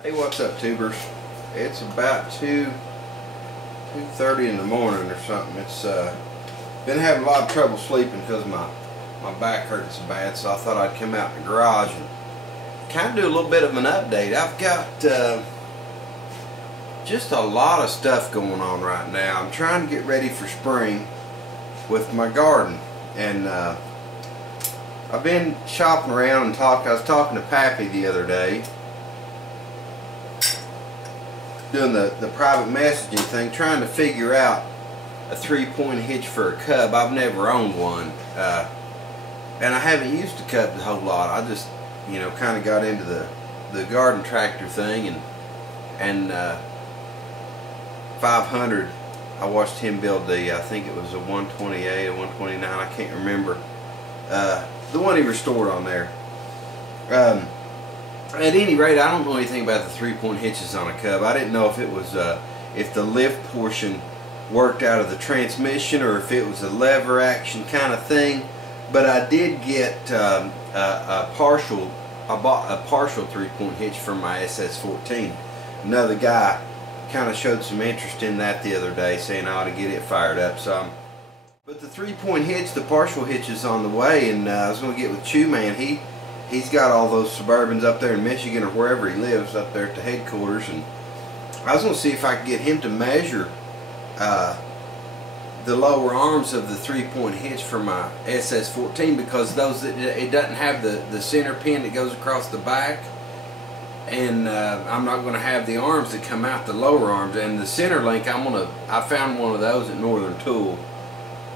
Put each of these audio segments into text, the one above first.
Hey, what's up, tubers? It's about 2:30 in the morning or something. It's been having a lot of trouble sleeping because my back hurting so bad, so I thought I'd come out in the garage and kind of do a little bit of an update. I've got just a lot of stuff going on right now. I'm trying to get ready for spring with my garden, and I've been shopping around and I was talking to Pappy the other day, doing the private messaging thing, trying to figure out a 3-point hitch for a cub. I've never owned one, and I haven't used the cubs a whole lot. I just, kind of got into the garden tractor thing, and 500. I watched him build I think it was a 128, a 129. I can't remember. The one he restored on there. At any rate, I don't know anything about the 3-point hitches on a cub. I didn't know if it was if the lift portion worked out of the transmission or if it was a lever action kind of thing. But I did get I bought a partial 3-point hitch for my SS14. Another guy kind of showed some interest in that the other day, saying I ought to get it fired up. But the 3-point hitch, the partial hitch, is on the way, and I was going to get with Chew Man. He's got all those Suburbans up there in Michigan or wherever he lives up there at the headquarters, and I was going to see if I could get him to measure the lower arms of the 3-point hitch for my SS14, because it doesn't have the center pin that goes across the back, and I'm not going to have the arms that come out, the lower arms, and the center link. I found one of those at Northern Tool,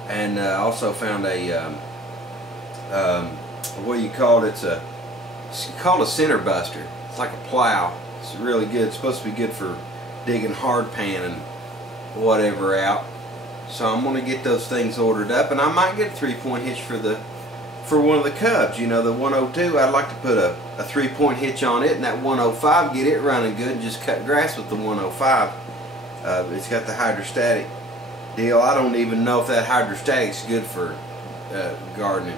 and also found a what do you call it? It's called a center buster. It's like a plow. It's really good. It's supposed to be good for digging hard pan and whatever out. So I'm going to get those things ordered up, and I might get a 3-point hitch for one of the cubs. The 102. I'd like to put a 3-point hitch on it, and that 105, get it running good, and just cut grass with the 105. It's got the hydrostatic deal. I don't even know if that hydrostatic's good for gardening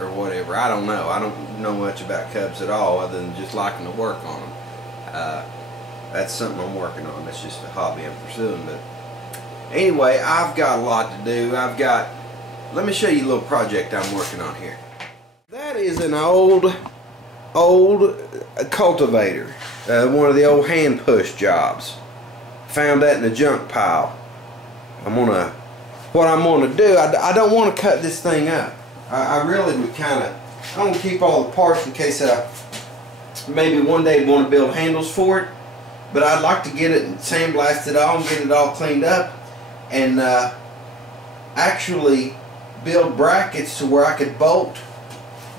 or whatever. I don't know. I don't know much about cubs at all, other than just liking to work on them. That's something I'm working on. That's just a hobby I'm pursuing. But anyway, I've got a lot to do. Let me show you a little project I'm working on here. That is an old cultivator, one of the old hand push jobs. Found that in the junk pile. What I'm gonna do, I don't want to cut this thing up. I really would I want to keep all the parts in case I maybe one day want to build handles for it, but I'd like to get it and sandblast it all and get it all cleaned up, and actually build brackets to where I could bolt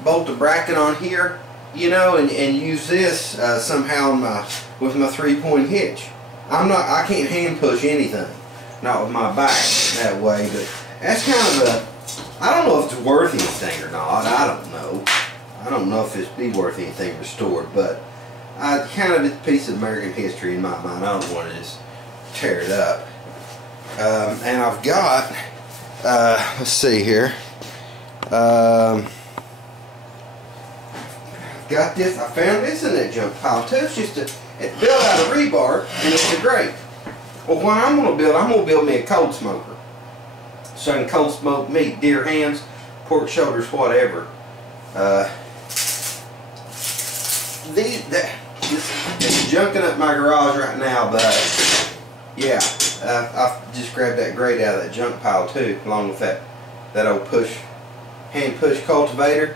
the bracket on here, and use this somehow with my 3-point hitch. I can't hand push anything, not with my back that way, but that's kind of I don't know if it's worth anything or not. I don't know. I don't know if it'd be worth anything restored, but kind of it's a piece of American history in my mind. I don't want to just tear it up. And I've got, let's see here. Got this. I found this in that junk pile too. It's built out of rebar, and it's a grate. Well, what I'm going to build me a cold smoker, so I can cold smoke meat, deer hams, pork shoulders, whatever. This is junking up my garage right now, but yeah, I've just grabbed that grate out of that junk pile too, along with that old hand push cultivator.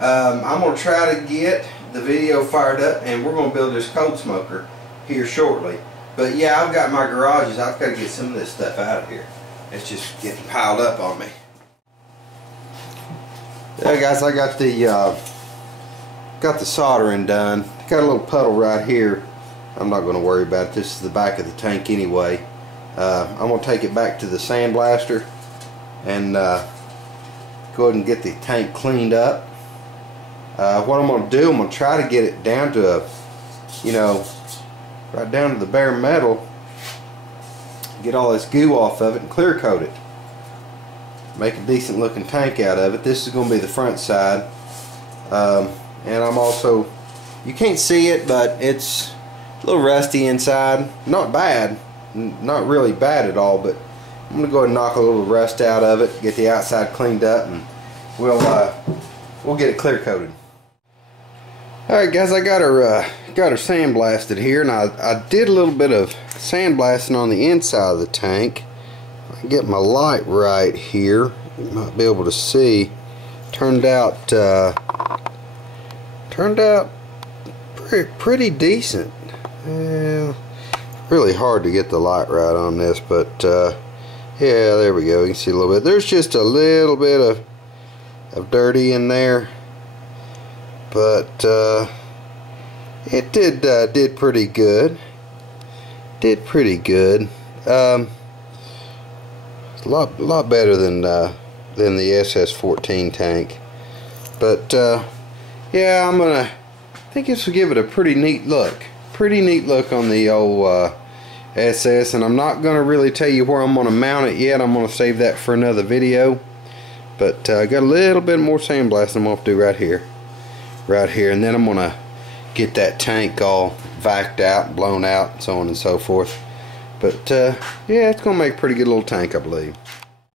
I'm going to try to get the video fired up, and we're going to build this cold smoker here shortly. But yeah, I've got my garages. I've got to get some of this stuff out of here. It's just getting piled up on me. Yeah, guys, I got the soldering done. Got a little puddle right here. I'm not going to worry about it. This is the back of the tank anyway. I'm going to take it back to the sandblaster and go ahead and get the tank cleaned up. What I'm going to do, I'm going to try to get it down to right down to the bare metal. Get all this goo off of it and clear coat it. Make a decent looking tank out of it. This is going to be the front side. And I'm also, you can't see it, but it's A little rusty inside. Not bad. Not really bad at all, but I'm going to go ahead and knock a little rust out of it, get the outside cleaned up, and we'll get it clear coated. Alright guys, I got her sandblasted here, and I did a little bit of sandblasting on the inside of the tank. I get my light right here, you might be able to see. Turned out pretty decent. Really hard to get the light right on this, but yeah, there we go. You can see a little bit. There's just a little bit of dirty in there, but it did pretty good. Did pretty good. A lot better than the SS14 tank. But yeah, I think this will give it a pretty neat look. Pretty neat look on the old SS, and I'm not going to really tell you where I'm going to mount it yet. I'm going to save that for another video. But I got a little bit more sandblasting I'm going to do right here, and then I'm going to get that tank all vacuumed out, blown out, so on and so forth. But yeah, it's going to make a pretty good little tank, I believe.